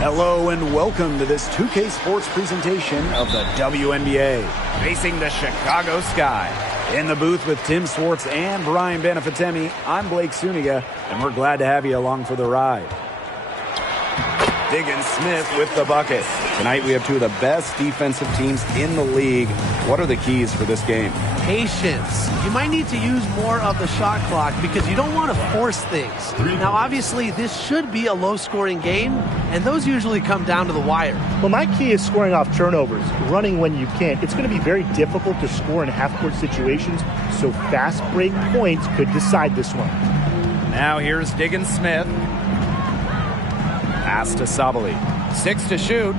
Hello and welcome to this 2K Sports presentation of the WNBA. Facing the Chicago sky. In the booth with Tim Swartz and Brian Benefitemi, I'm Blake Suniga, and we're glad to have you along for the ride. Diggins Smith with the bucket. Tonight we have two of the best defensive teams in the league. What are the keys for this game? Patience. You might need to use more of the shot clock because you don't want to force things. Now, obviously, this should be a low-scoring game, and those usually come down to the wire. Well, my key is scoring off turnovers, running when you can. It's going to be very difficult to score in half-court situations, so fast break points could decide this one. Now here's Diggins Smith. Pass to Sabali. 6 to shoot.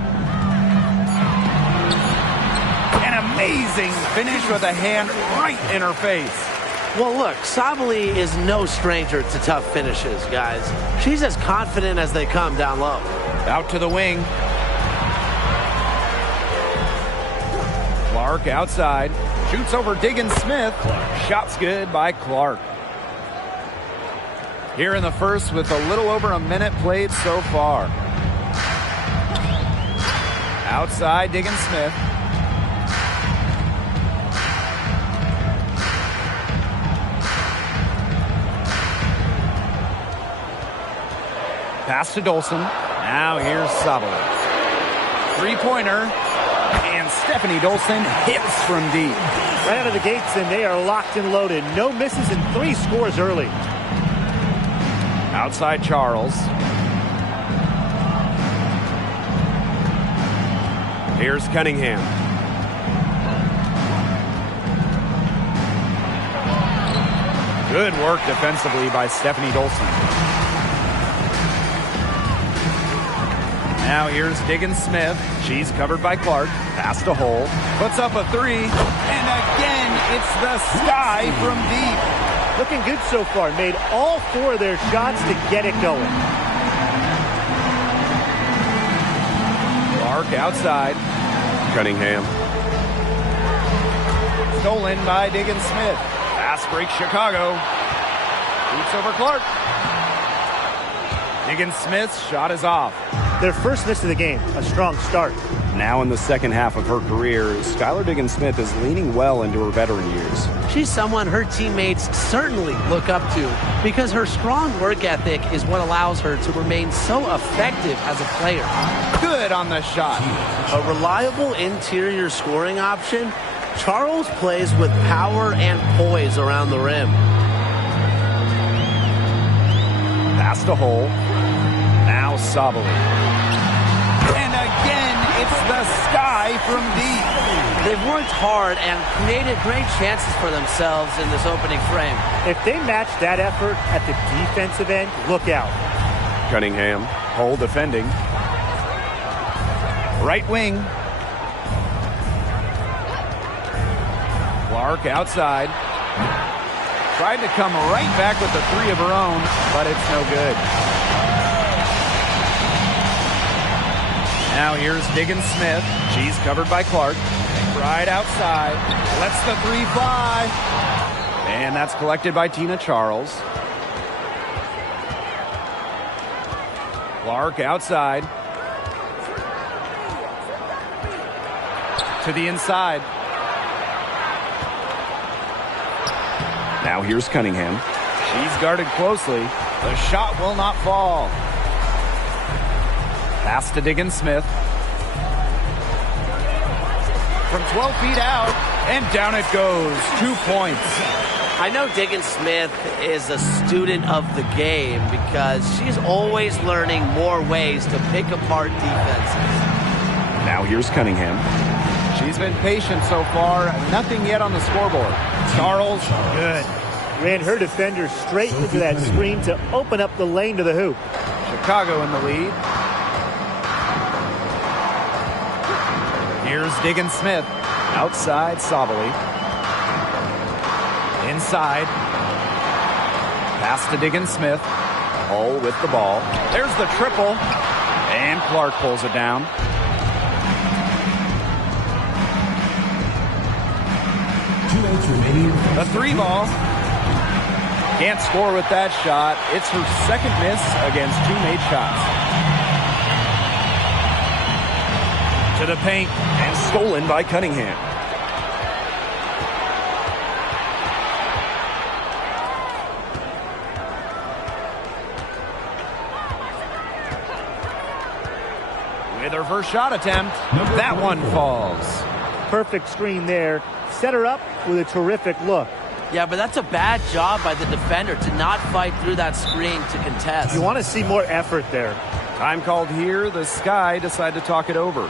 Amazing finish with a hand right in her face. Well, look, Sabali is no stranger to tough finishes, guys. She's as confident as they come down low. Out to the wing. Clark outside. Shoots over Diggins Smith. Shot's good by Clark. Here in the first with a little over a minute played so far. Outside, Diggins Smith. Pass to Dolson. Now here's Sabali. Three-pointer. And Stephanie Dolson hits from deep. Right out of the gates, and they are locked and loaded. No misses and 3 scores early. Outside Charles. Here's Cunningham. Good work defensively by Stephanie Dolson. Now here's Diggins Smith. She's covered by Clark. Pass to Hole. Puts up a 3. And again, it's the sky from deep. Looking good so far. Made all 4 of their shots to get it going. Clark outside. Cunningham. Stolen by Diggins Smith. Fast break Chicago. Shoots over Clark. Diggins Smith's shot is off. Their first miss of the game, a strong start. Now in the second half of her career, Skylar Diggins Smith is leaning well into her veteran years. She's someone her teammates certainly look up to because her strong work ethic is what allows her to remain so effective as a player. Good on the shot. A reliable interior scoring option, Charles plays with power and poise around the rim. Pass to Hole. Now Sabali. And again, it's the sky from deep. They've worked hard and created great chances for themselves in this opening frame. If they match that effort at the defensive end, look out. Cunningham, Hole defending. Right wing. Clark outside. Tried to come right back with the 3 of her own, but it's no good. Now here's Diggins Smith. She's covered by Clark. Right outside. Lets the 3 fly. And that's collected by Tina Charles. Clark outside. To the inside. Now here's Cunningham. She's guarded closely. The shot will not fall. Pass to Diggins Smith. From 12 feet out, and down it goes. 2 points. I know Diggins Smith is a student of the game because she's always learning more ways to pick apart defenses. Now here's Cunningham. She's been patient so far. Nothing yet on the scoreboard. Charles, good. Ran her defender straight into that screen to open up the lane to the hoop. Chicago in the lead. Here's Diggins Smith. Outside Sabali. Inside. Pass to Diggins Smith. Hole with the ball. There's the triple. And Clark pulls it down. The 3 ball. Can't score with that shot. It's her second miss against 2 made shots. To the paint and stolen by Cunningham. With her first shot attempt, that one falls. Perfect screen there. Set her up with a terrific look. Yeah, but that's a bad job by the defender to not fight through that screen to contest. You want to see more effort there. Time called here. The Sky decide to talk it over.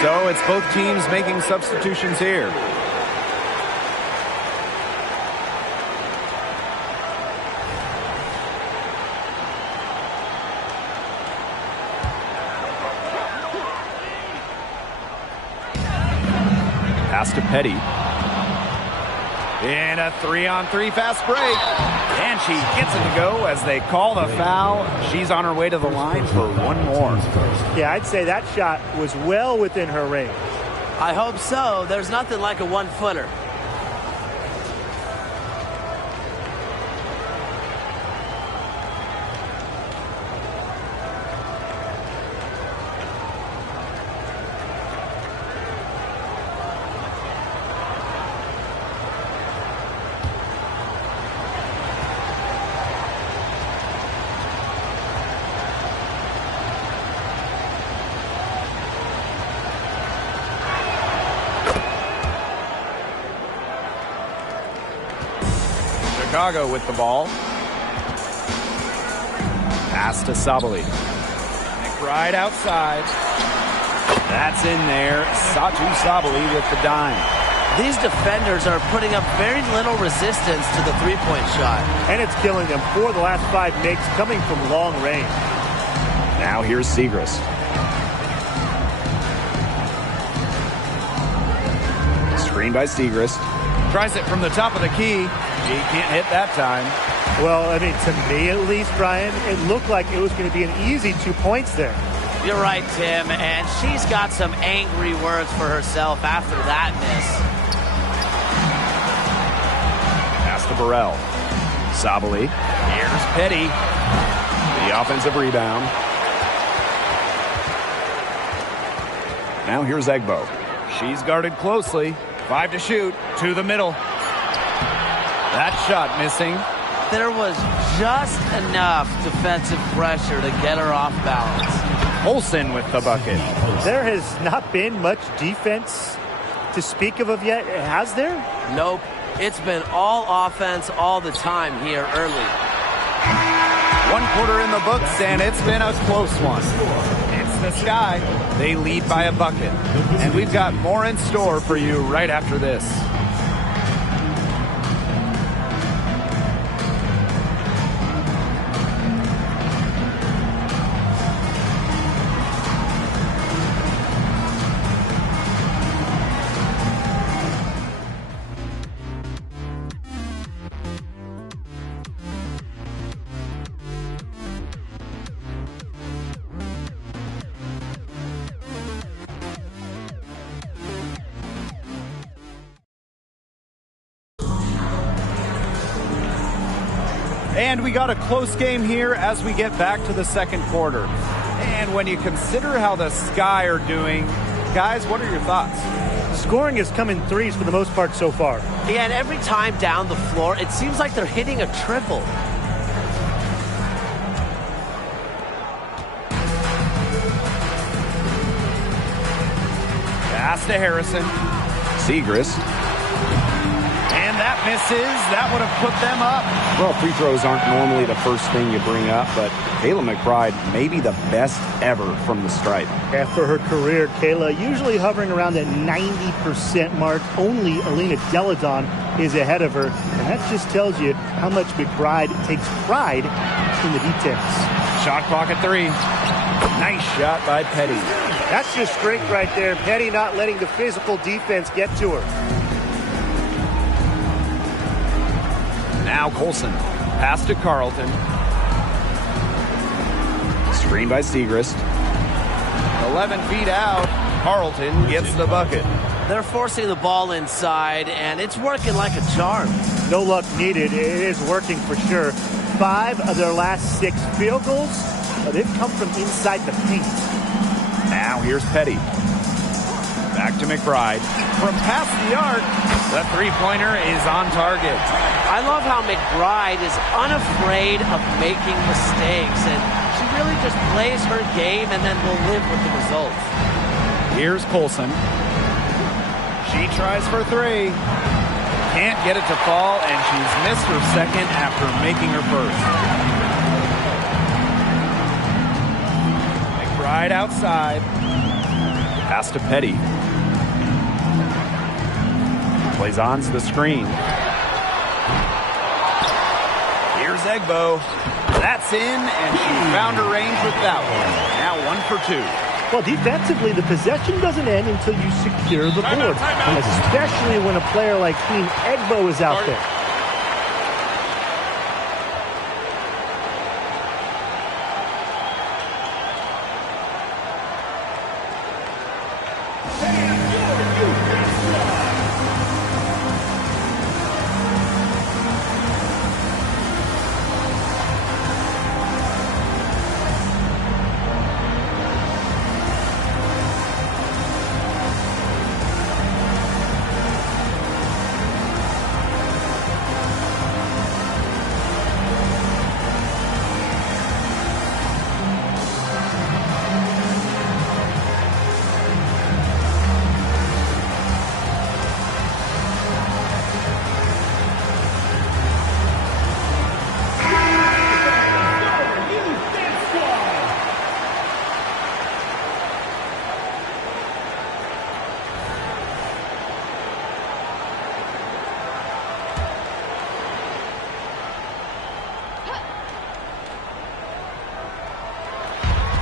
So it's both teams making substitutions here. Pass to Petty. In a 3-on-3 fast break. And she gets it to go as they call the foul. She's on her way to the line for one more. Yeah, I'd say that shot was well within her range. I hope so. There's nothing like a one-footer. Chicago with the ball. Pass to Sabali. Right outside. That's in there. Satu Sabali with the dime. These defenders are putting up very little resistance to the three-point shot. And it's killing them. 4 of the last 5 makes coming from long range. Now here's Siegrist. Screen by Siegrist. Tries it from the top of the key. He can't hit that time. Well, I mean, to me at least, Brian, it looked like it was going to be an easy 2 points there. You're right, Tim, and she's got some angry words for herself after that miss. Pass to Burrell. Sabali. Here's Petty. The offensive rebound. Now here's Egbo. She's guarded closely. 5 to shoot. To the middle. That shot missing. There was just enough defensive pressure to get her off balance. Olsen with the bucket. There has not been much defense to speak of yet, has there? Nope. It's been all offense all the time here early. 1 quarter in the books, and it's been a close one. It's the Sky. They lead by a bucket. And we've got more in store for you right after this. And we got a close game here as we get back to the second quarter. And when you consider how the Sky are doing, guys, what are your thoughts? Scoring is coming threes for the most part so far. Yeah, and every time down the floor, it seems like they're hitting a triple. Pass to Harrison. Segrist. And that misses. That would have put them up. Well, free throws aren't normally the first thing you bring up, but Kayla McBride may be the best ever from the stripe. After her career, Kayla usually hovering around that 90% mark. Only Alina Deladon is ahead of her, and that just tells you how much McBride takes pride in the details. Shot clock at 3. Nice shot by Petty. That's just strength right there. Petty not letting the physical defense get to her. Now Colson. Pass to Carlton. Screen by Segrist. 11 feet out. Carlton gets the bucket. They're forcing the ball inside, and it's working like a charm. No luck needed. It is working for sure. 5 of their last 6 field goals, they've come from inside the paint. Now here's Petty. Back to McBride. From past the arc, the three-pointer is on target. I love how McBride is unafraid of making mistakes, and she really just plays her game and then will live with the results. Here's Colson. She tries for 3. Can't get it to fall, and she's missed her second after making her first. McBride outside. Pass to Petty. Plays on to the screen. Here's Egbo. That's in, and she found her range with that one. Now 1 for 2. Well, defensively, the possession doesn't end until you secure the board, especially when a player like Queen Egbo is out there.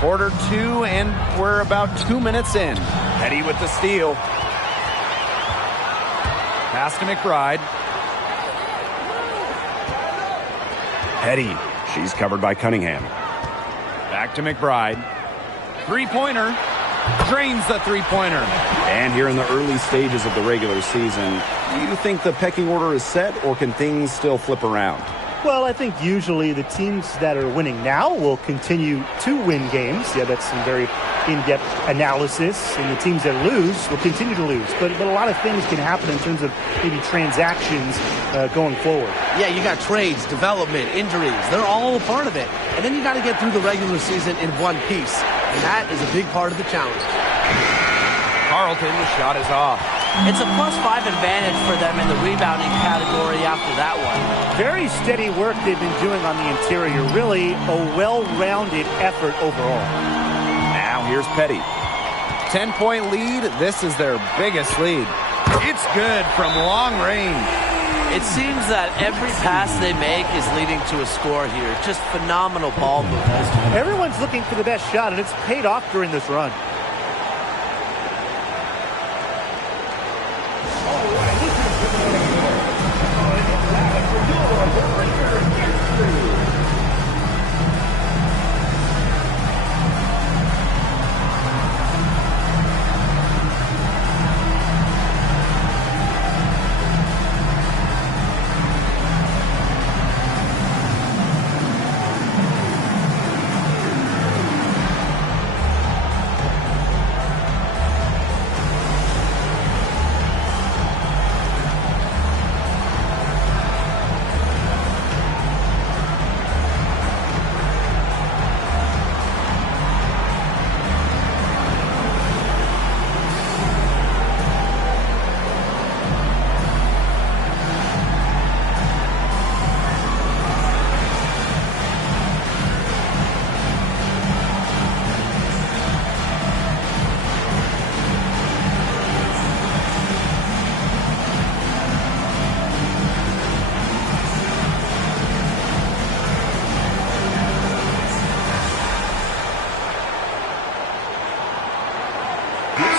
Quarter 2, and we're about 2 minutes in. Petty with the steal. Pass to McBride. Petty. She's covered by Cunningham. Back to McBride. Three-pointer. Drains the three-pointer. And here in the early stages of the regular season, do you think the pecking order is set, or can things still flip around? Well, I think usually the teams that are winning now will continue to win games. Yeah, that's some very in-depth analysis. And the teams that lose will continue to lose. But a lot of things can happen in terms of maybe transactions going forward. Yeah, you got trades, development, injuries. They're all a part of it. And then you got to get through the regular season in one piece. And that is a big part of the challenge. Carlton, the shot is off. It's a +5 advantage for them in the rebounding category after that one. Very steady work they've been doing on the interior. Really a well-rounded effort overall. Now here's Petty. 10-point lead. This is their biggest lead. It's good from long range. It seems that every pass they make is leading to a score here. Just phenomenal ball movement. Everyone's looking for the best shot, and it's paid off during this run.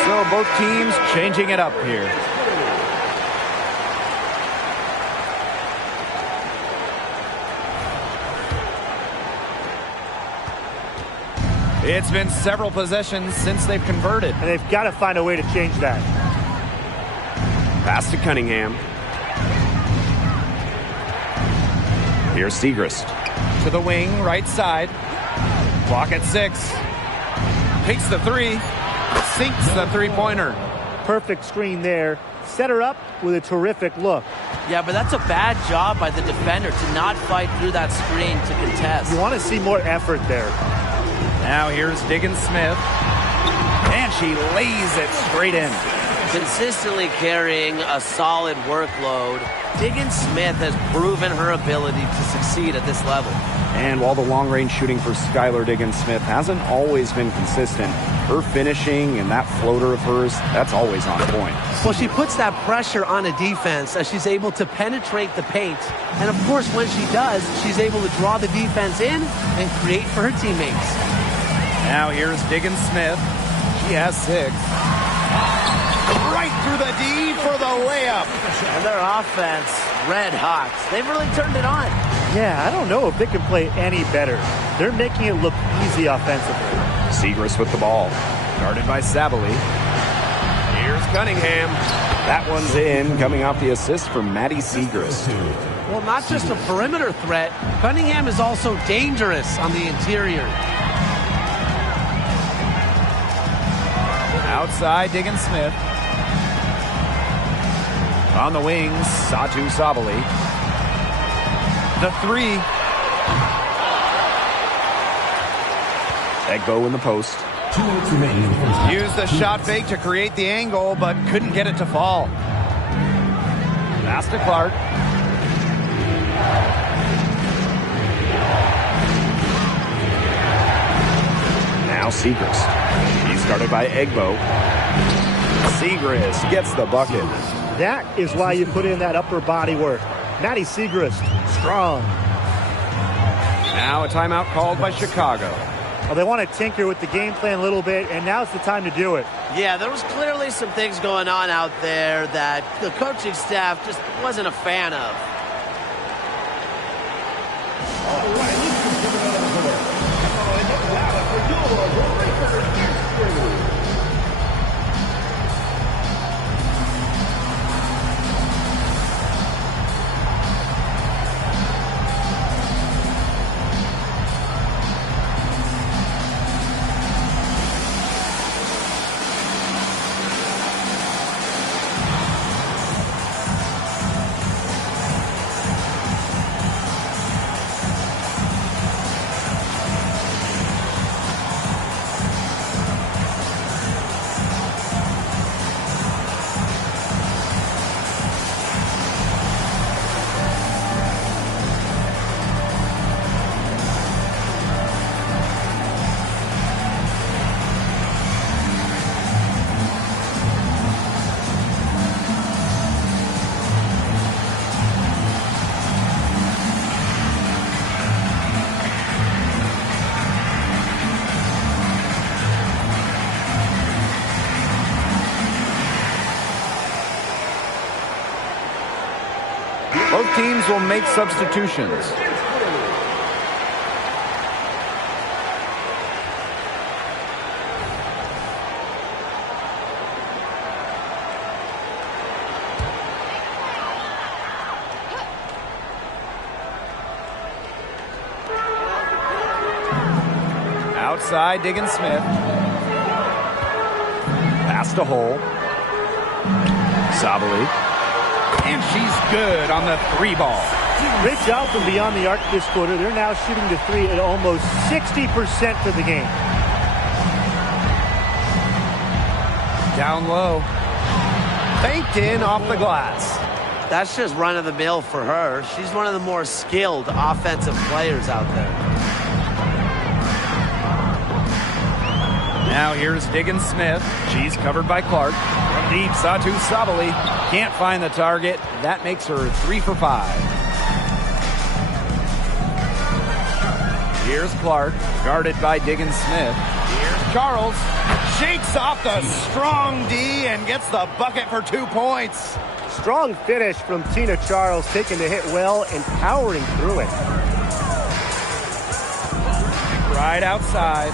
So both teams changing it up here. It's been several possessions since they've converted. And they've got to find a way to change that. Pass to Cunningham. Here's Segrist. To the wing, right side. Clock at 6. Takes the 3. Sinks the three-pointer. Perfect screen there. Set her up with a terrific look. Yeah, but that's a bad job by the defender to not fight through that screen to contest. You want to see more effort there. Now here's Diggins-Smith. And she lays it straight in. Consistently carrying a solid workload, Diggins-Smith has proven her ability to succeed at this level. And while the long-range shooting for Skylar Diggins-Smith hasn't always been consistent, her finishing and that floater of hers, that's always on point. Well, she puts that pressure on a defense as she's able to penetrate the paint. And, of course, when she does, she's able to draw the defense in and create for her teammates. Now here's Diggins-Smith. She has 6. Right through the D for the layup. And their offense, red hot. They've really turned it on. Yeah, I don't know if they can play any better. They're making it look easy offensively. Segrist with the ball. Guarded by Sabally. Here's Cunningham. That one's in, coming off the assist from Maddie Segrist. Well, not just a perimeter threat, Cunningham is also dangerous on the interior. Outside, Diggins-Smith. On the wings, Satu Sabally. The 3. Egbo in the post. 2 minutes remaining. Used the shot fake to create the angle, but couldn't get it to fall. Pass to Clark. Now Segrist. He's guarded by Egbo. Segrist gets the bucket. That is why you put in that upper body work. Maddie Segrist, strong. Now a timeout called by Chicago. Well, they want to tinker with the game plan a little bit, and now's the time to do it. Yeah, there was clearly some things going on out there that the coaching staff just wasn't a fan of. Both teams will make substitutions. Outside, Diggins-Smith. Pass to Hole. Sabally. And she's good on the 3 ball. Great job from beyond the arc this quarter. They're now shooting the 3 at almost 60% for the game. Down low. Faked in off the glass. That's just run-of-the-mill for her. She's one of the more skilled offensive players out there. Now here's Diggins-Smith. She's covered by Clark. From deep, Satu Sabally can't find the target. That makes her 3 for 5. Here's Clark, guarded by Diggins-Smith. Here's Charles. Shakes off the strong D and gets the bucket for 2 points. Strong finish from Tina Charles, taking the hit well and powering through it. Right outside.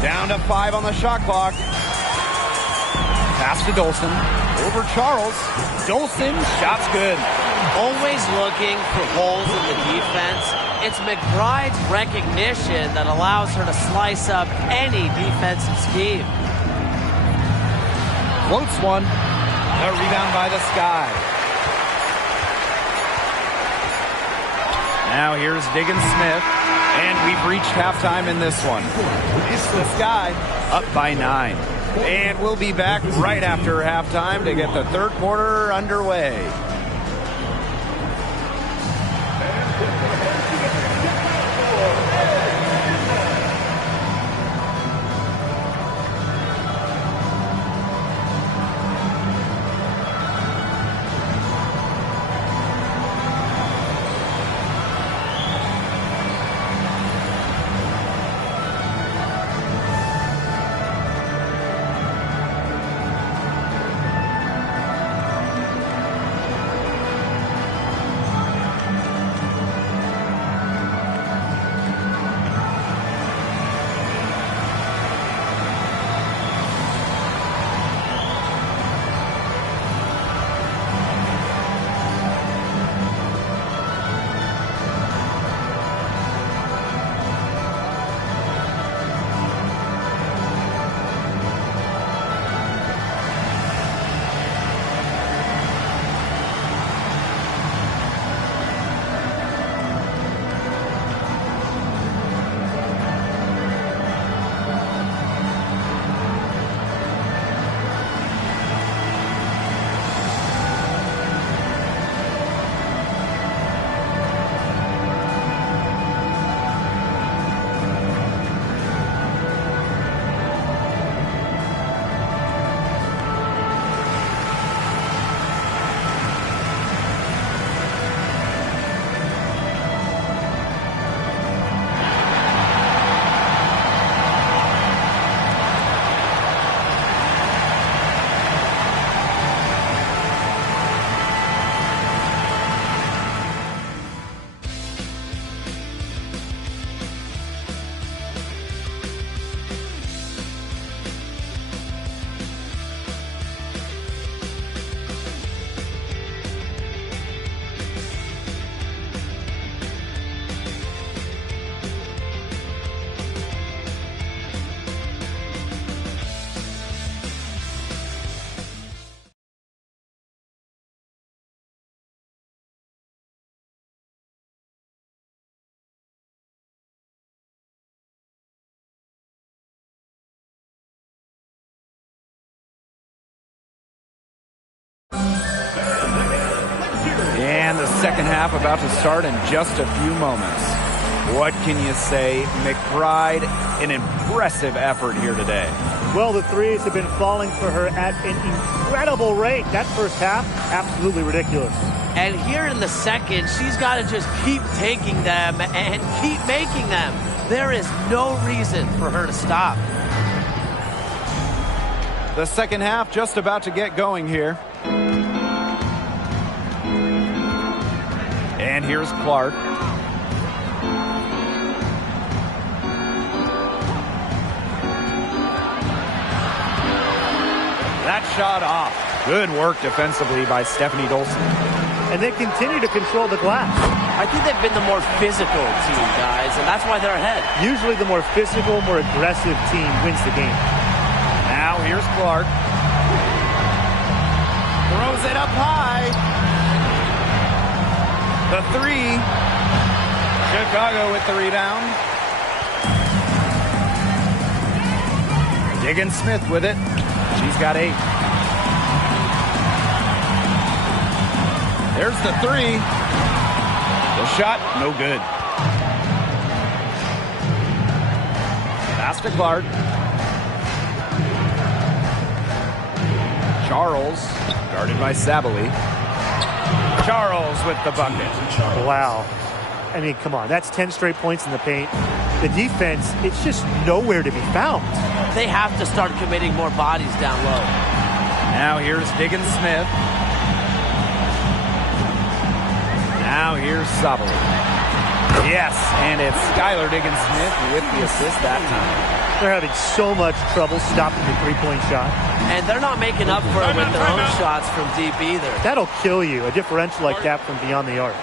Down to 5 on the shot clock. Pass to Dolson. Over Charles. Dolson, shot's good. Always looking for holes in the defense. It's McBride's recognition that allows her to slice up any defensive scheme. Floats one. The rebound by the Sky. Now here's Diggins-Smith. And we've reached halftime in this one. It's the Sky up by 9. And we'll be back right after halftime to get the third quarter underway. And the second half about to start in just a few moments. What can you say? McBride, an impressive effort here today. Well, the threes have been falling for her at an incredible rate. That first half, absolutely ridiculous. And here in the second, she's got to just keep taking them and keep making them. There is no reason for her to stop. The second half just about to get going here. And here's Clark. That shot off. Good work defensively by Stephanie Dolson. And they continue to control the glass. I think they've been the more physical team, guys, and that's why they're ahead. Usually the more physical, more aggressive team wins the game. Now here's Clark. Throws it up high. The three. Chicago with the rebound. Diggins-Smith with it. She's got 8. There's the three. The shot, no good. Pass to Clark. Charles, guarded by Sabali. Charles with the bucket. Wow. I mean, come on. That's 10 straight points in the paint. The defense, it's just nowhere to be found. They have to start committing more bodies down low. Now here's Diggins Smith. Now here's Sabali. Yes, and it's Skylar Diggins Smith with the assist that time. They're having so much trouble stopping the three-point shot. And they're not making up for it with their own shots from deep either. That'll kill you, a differential like that from beyond the arc.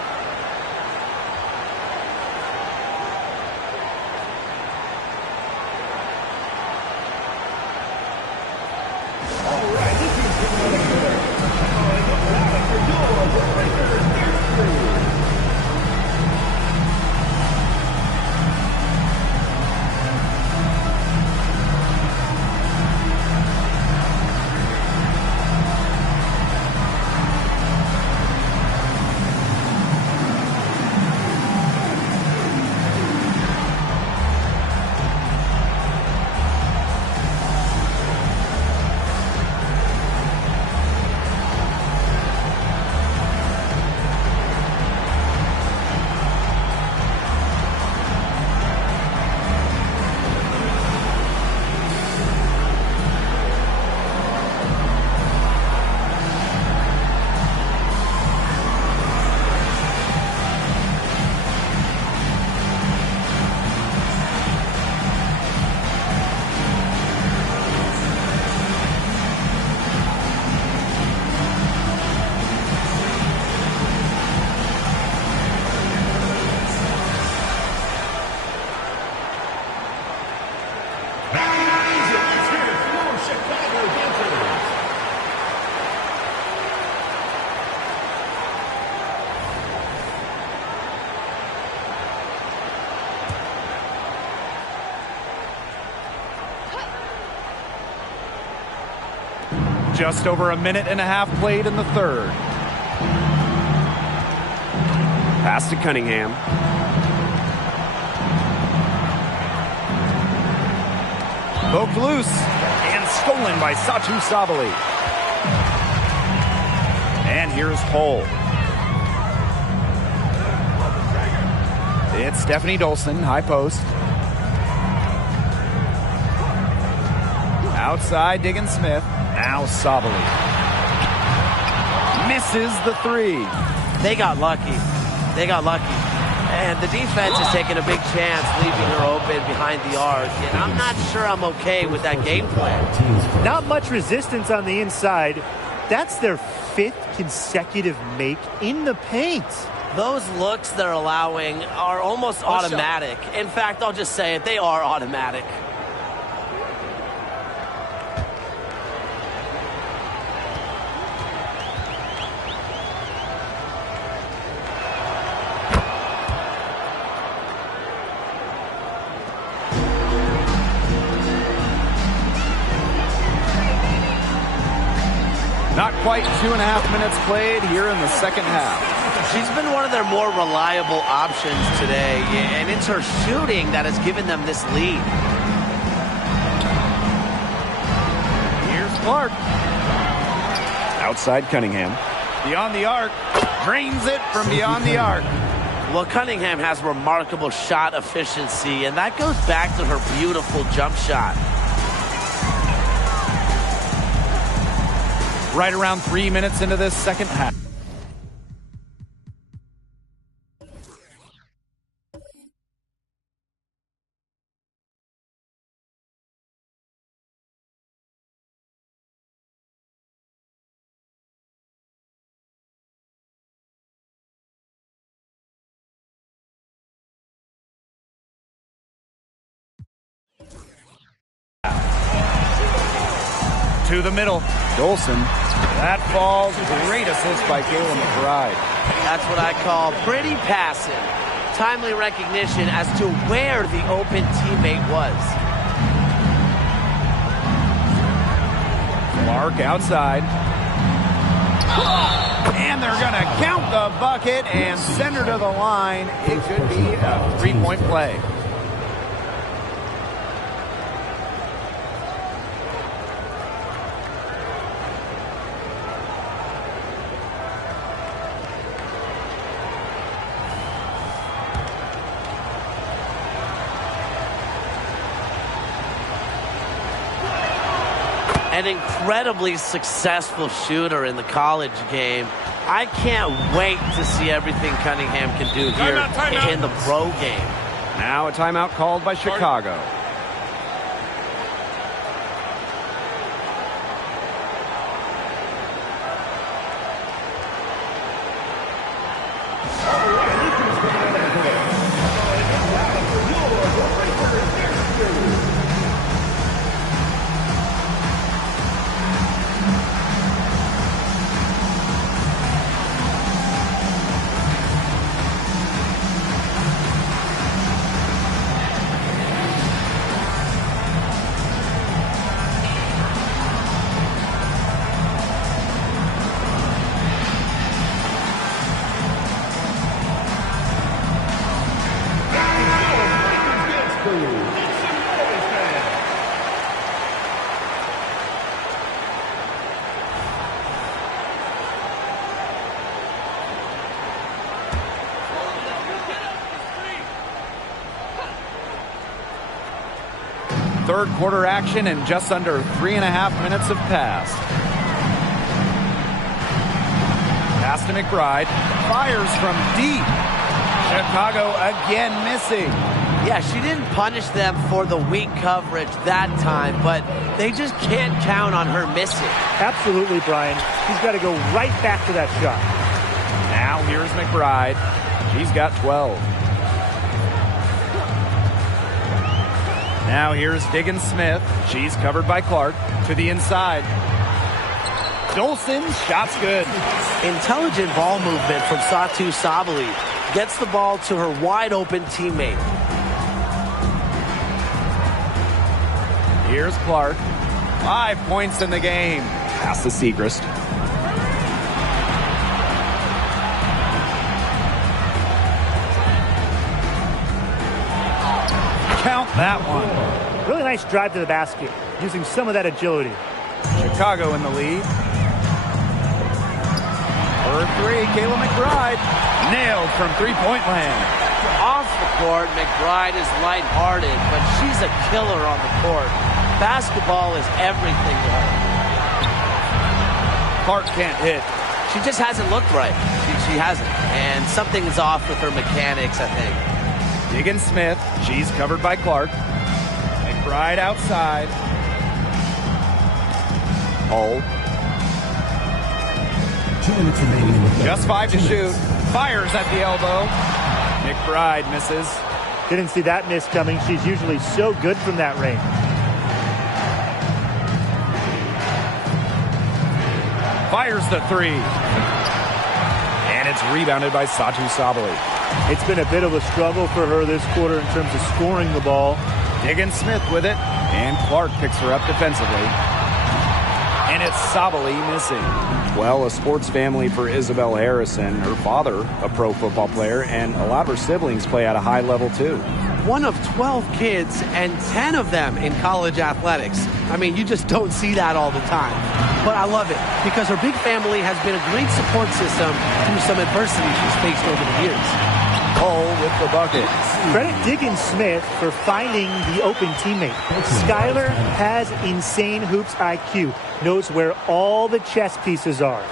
Just over a minute and a half played in the third. Pass to Cunningham. Poked loose and stolen by Satu Sabali. And here's Hull. It's Stephanie Dolson, high post. Outside, Diggins Smith. Now Sabali. Misses the three. They got lucky. They got lucky. And the defense is taking a big chance, leaving her open behind the arc. And I'm not sure I'm okay with that game plan. Not much resistance on the inside. That's their 5th consecutive make in the paint. Those looks they're allowing are almost automatic. In fact, I'll just say it, they are automatic. Not quite 2.5 minutes played here in the second half. She's been one of their more reliable options today, and it's her shooting that has given them this lead. Here's Clark. Outside Cunningham. Beyond the arc. Drains it from beyond the arc. Well, Cunningham has remarkable shot efficiency, and that goes back to her beautiful jump shot. Right around 3 minutes into this second half. To the middle. Dolson. That falls. Great assist by Kayla McBride. That's what I call pretty passing. Timely recognition as to where the open teammate was. Clark outside. And they're going to count the bucket and send her to the line. It could be a three-point play. an incredibly successful shooter in the college game. I can't wait to see everything Cunningham can do here in the pro game. Now a timeout called by Chicago. Third quarter action, and just under 3.5 minutes have passed. Pass to McBride. Fires from deep. Chicago again missing. Yeah, she didn't punish them for the weak coverage that time, but they just can't count on her missing. Absolutely, Brian. He's got to go right back to that shot. Now here's McBride. She's got 12. Now here's Diggins Smith. She's covered by Clark. To the inside. Dolson, shot's good. Intelligent ball movement from Satu Sabali. Gets the ball to her wide open teammate. Here's Clark. 5 points in the game. Pass to Segrist. Count that one. Really nice drive to the basket, using some of that agility. Chicago in the lead. For three, Kayla McBride. Nailed from three-point land. Off the court, McBride is lighthearted, but she's a killer on the court. Basketball is everything to her. Clark can't hit. She just hasn't looked right. She hasn't. And something is off with her mechanics, I think. Diggins Smith. She's covered by Clark. McBride outside. Hull. 2 minutes remaining. Just 5 to shoot. Fires at the elbow. McBride misses. Didn't see that miss coming. She's usually so good from that range. Fires the three. And it's rebounded by Satu Sabali. It's been a bit of a struggle for her this quarter in terms of scoring the ball. Diggins Smith with it. And Clark picks her up defensively. And it's Sabali missing. Well, a sports family for Isabel Harrison. Her father, a pro football player, and a lot of her siblings play at a high level too. One of 12 kids and 10 of them in college athletics. I mean, you just don't see that all the time. But I love it because her big family has been a great support system through some adversity she's faced over the years. Cole with the bucket. Credit Diggins Smith for finding the open teammate. Skylar has insane hoops IQ, knows where all the chess pieces are.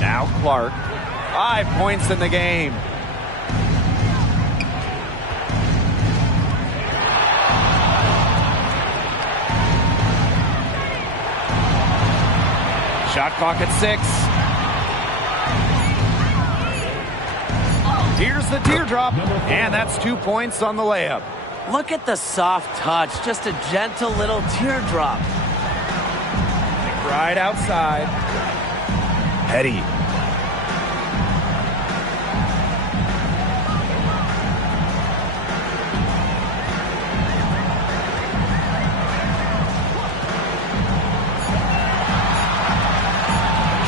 Now Clark. 5 points in the game. Shot clock at 6. Here's the teardrop, and that's 2 points on the layup. Look at the soft touch, just a gentle little teardrop. McBride outside. Petty.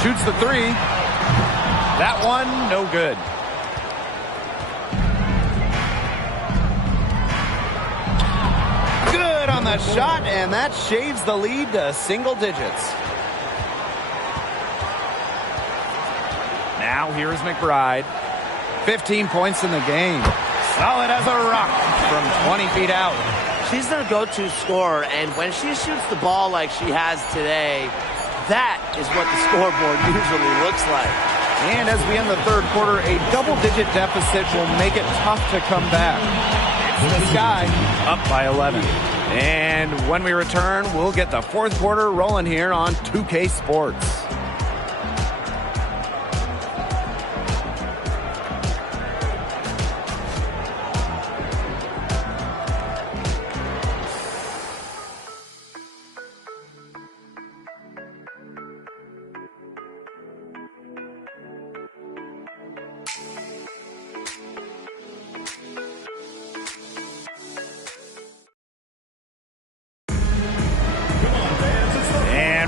Shoots the three. That one, no good. Good on the shot, and that shaves the lead to single digits. Now here's McBride. 15 points in the game. Solid as a rock from 20 feet out. She's their go-to scorer, and when she shoots the ball like she has today, that is what the scoreboard usually looks like. And as we end the third quarter, a double-digit deficit will make it tough to come back. It's the Sky up by 11. And when we return, we'll get the fourth quarter rolling here on 2K Sports.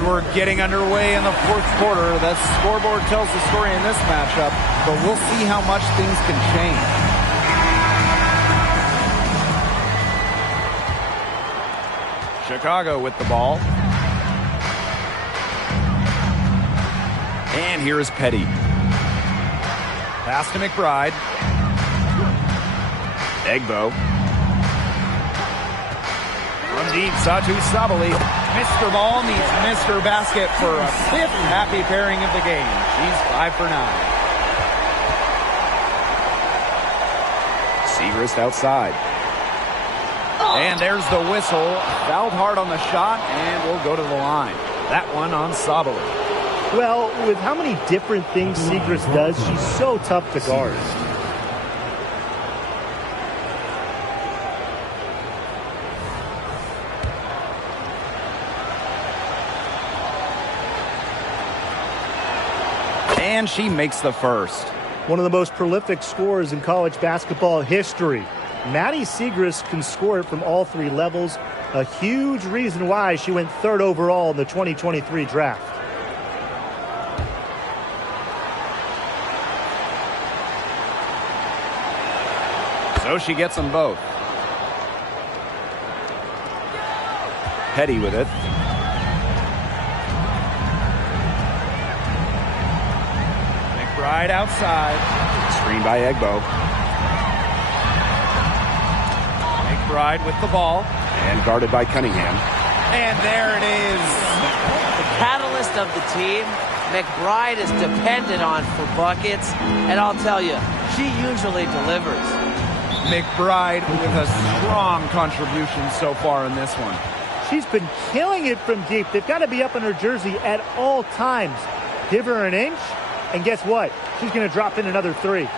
We're getting underway in the fourth quarter. The scoreboard tells the story in this matchup, but we'll see how much things can change. Chicago with the ball. And here is Petty. Pass to McBride. Egbo. From deep, Satu Sabali. Mr. Ball meets Mr. Basket for a fifth happy pairing of the game. She's 5 for 9. Siegrist outside. And there's the whistle. Fouled hard on the shot, and we'll go to the line. That one on Sabali. Well, with how many different things Siegrist does, she's so tough to guard. And she makes the first. One of the most prolific scorers in college basketball history. Maddie Siegrist can score it from all three levels. A huge reason why she went third overall in the 2023 draft. So she gets them both. Petty with it. Right outside. Screen by Egbo. McBride with the ball. And guarded by Cunningham. And there it is. The catalyst of the team, McBride is dependent on for buckets. And I'll tell you, she usually delivers. McBride with a strong contribution so far in this one. She's been killing it from deep. They've got to be up in her jersey at all times. Give her an inch. And guess what? She's going to drop in another three.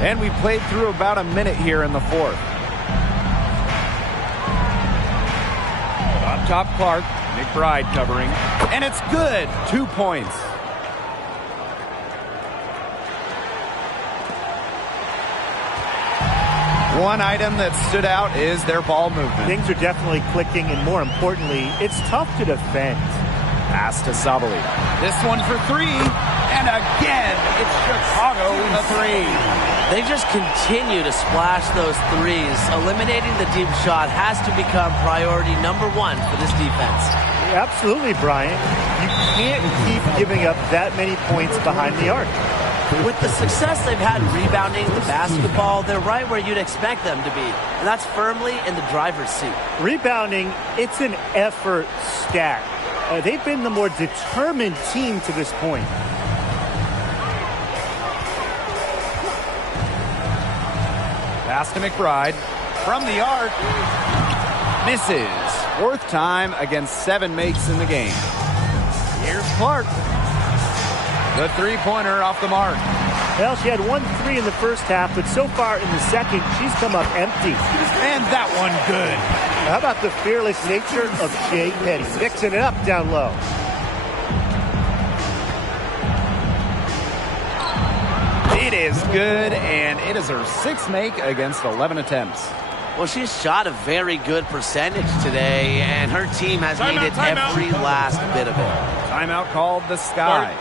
And we played through about a minute here in the fourth. Up top, Clark. McBride covering. And it's good. 2 points. One item that stood out is their ball movement. Things are definitely clicking, and more importantly, it's tough to defend. Pass to Sabali. This one for three. And again, it's Chicago with a three. They just continue to splash those threes. Eliminating the deep shot has to become priority number one for this defense. Yeah, absolutely, Brian. You can't keep giving up that many points behind the arc. With the success they've had rebounding the basketball, they're right where you'd expect them to be, and that's firmly in the driver's seat. Rebounding, it's an effort stat. They've been the more determined team to this point. Pass to McBride from the arc. Misses. Fourth time against 7 makes in the game. Here's Clark. The three-pointer off the mark. Well, she had 1 3 in the first half, but so far in the second, she's come up empty. And that one good. How about the fearless nature of Jay Petty? Mixing it up down low. It is good, and it is her 6th make against 11 attempts. Well, she's shot a very good percentage today, and her team has needed every last bit of it. Timeout called the Sky.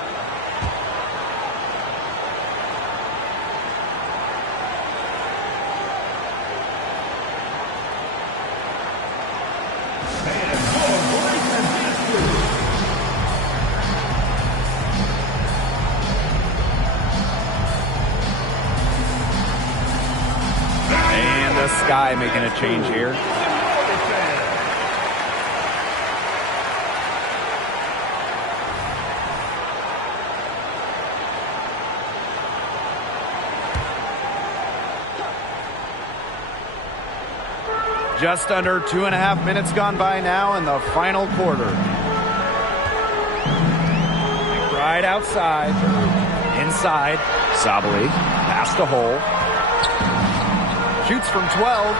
Sky making a change here. Just under 2.5 minutes gone by now in the final quarter. McBride outside. Inside. Sabali. Pass to Hole. Shoots from 12.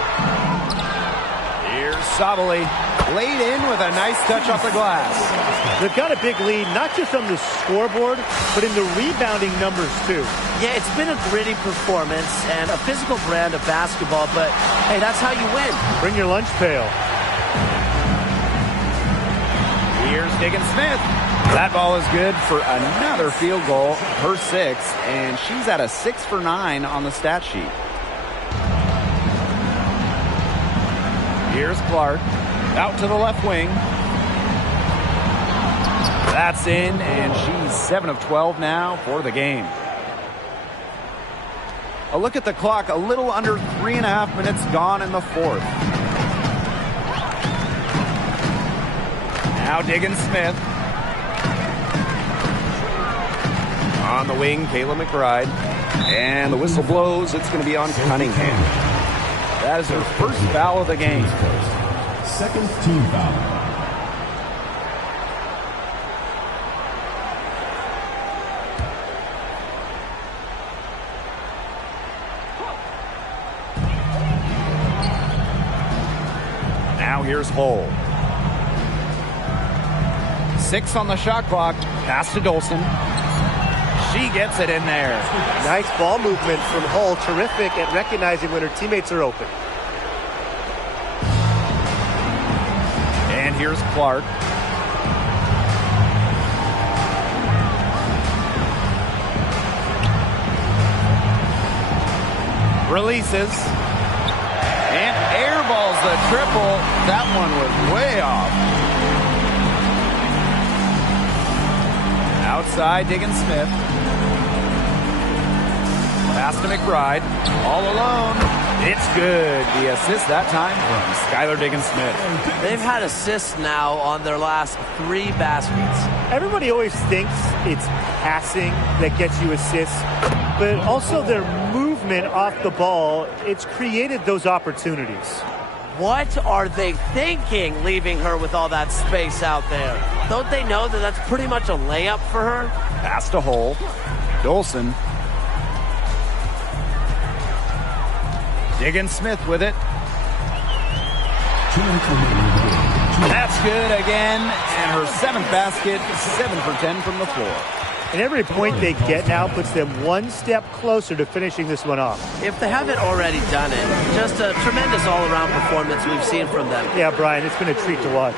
Here's Sabali. Laid in with a nice touch off the glass. They've got a big lead, not just on the scoreboard, but in the rebounding numbers, too. Yeah, it's been a gritty performance and a physical brand of basketball, but, hey, that's how you win. Bring your lunch pail. Here's Diggins-Smith. That ball is good for another field goal, her 6th, and she's at a 6 for 9 on the stat sheet. Here's Clark, out to the left wing. That's in, and she's 7 of 12 now for the game. A look at the clock, a little under 3.5 minutes gone in the 4th. Now Diggins-Smith. On the wing, Kayla McBride. And the whistle blows, it's going to be on Cunningham. That is her first foul of the game. Second team foul. Now here's Hole. 6 on the shot clock. Pass to Dolson. She gets it in there. Nice ball movement from Hull. Terrific at recognizing when her teammates are open. And here's Clark. Releases. And airballs the triple. That one was way off. Outside, Diggins-Smith. Pass to McBride. All alone. It's good. The assist that time from Skylar Diggins-Smith. They've had assists now on their last 3 baskets. Everybody always thinks it's passing that gets you assists, but also their movement off the ball, it's created those opportunities. What are they thinking, leaving her with all that space out there? Don't they know that that's pretty much a layup for her? Pass to Hole. Dolson. Diggins-Smith with it. That's good again. And her 7th basket, 7 for 10 from the floor. And every point they get now puts them one step closer to finishing this one off. If they haven't already done it, just a tremendous all-around performance we've seen from them. Yeah, Brian, it's been a treat to watch.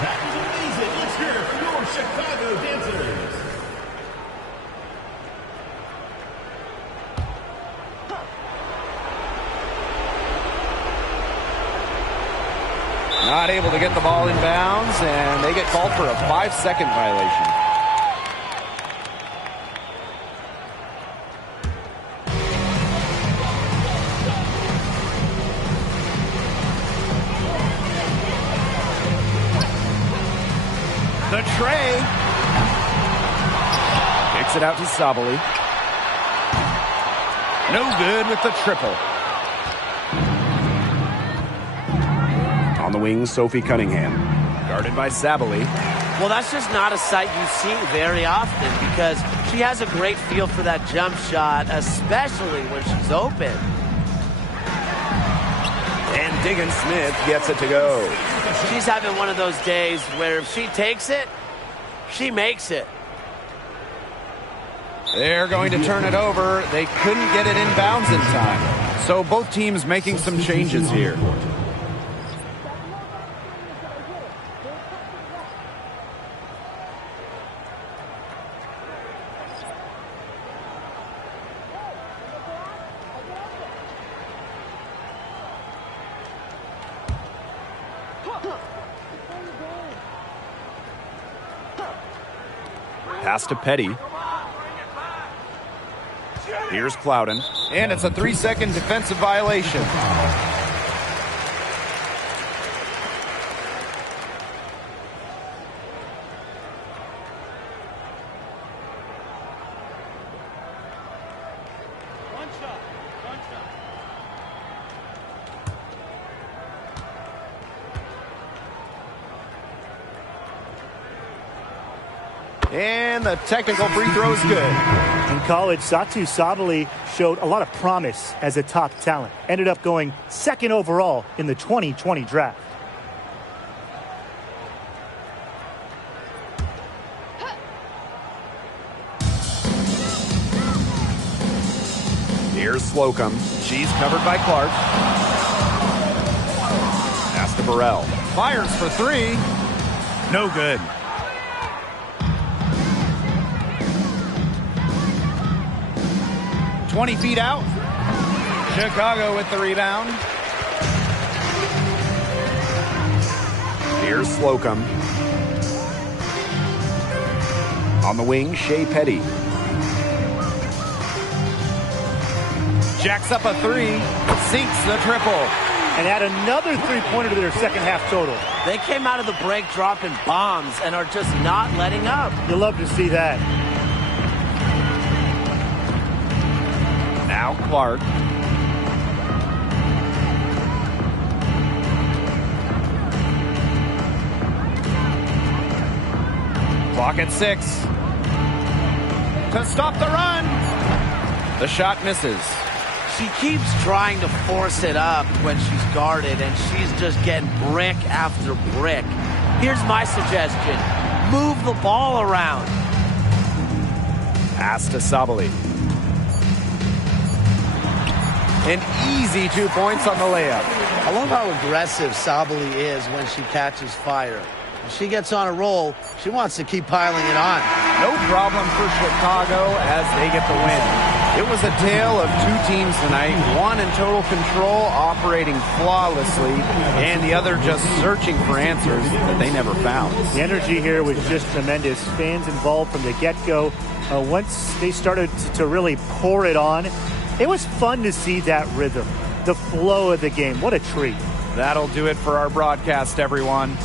That was amazing. Let's hear it for your Chicago dancers. Not able to get the ball in bounds, and they get called for a 5-second violation. it out to Sabali. No good with the triple. On the wing, Sophie Cunningham. Guarded by Sabali. Well, that's just not a sight you see very often because she has a great feel for that jump shot, especially when she's open. And Diggin Smith gets it to go. She's having one of those days where if she takes it, she makes it. They're going to turn it over. They couldn't get it inbounds in time. So both teams making some changes here. Pass to Petty. Here's Plowden. And it's a 3-second defensive violation. And the technical free throw is good. In college, Satu Sabali showed a lot of promise as a top talent. Ended up going second overall in the 2020 draft. Here's Slocum. She's covered by Clark. Pass to Burrell. Fires for three. No good. "20 feet out. Chicago with the rebound. Here's Slocum. On the wing, Shea Petty. Jacks up a three. Sinks the triple. And add another three-pointer to their second half total. They came out of the break dropping bombs and are just not letting up. You'll love to see that. Now Clark. Clock at 6. To stop the run. The shot misses. She keeps trying to force it up when she's guarded, and she's just getting brick after brick. Here's my suggestion. Move the ball around. Pass to Sabali. An easy 2 points on the layup. I love how aggressive Sabali is when she catches fire. When she gets on a roll, she wants to keep piling it on. No problem for Chicago as they get the win. It was a tale of two teams tonight, one in total control, operating flawlessly, and the other just searching for answers that they never found. The energy here was just tremendous. Fans involved from the get-go. Once they started to really pour it on, it was fun to see that rhythm, the flow of the game. What a treat. That'll do it for our broadcast, everyone.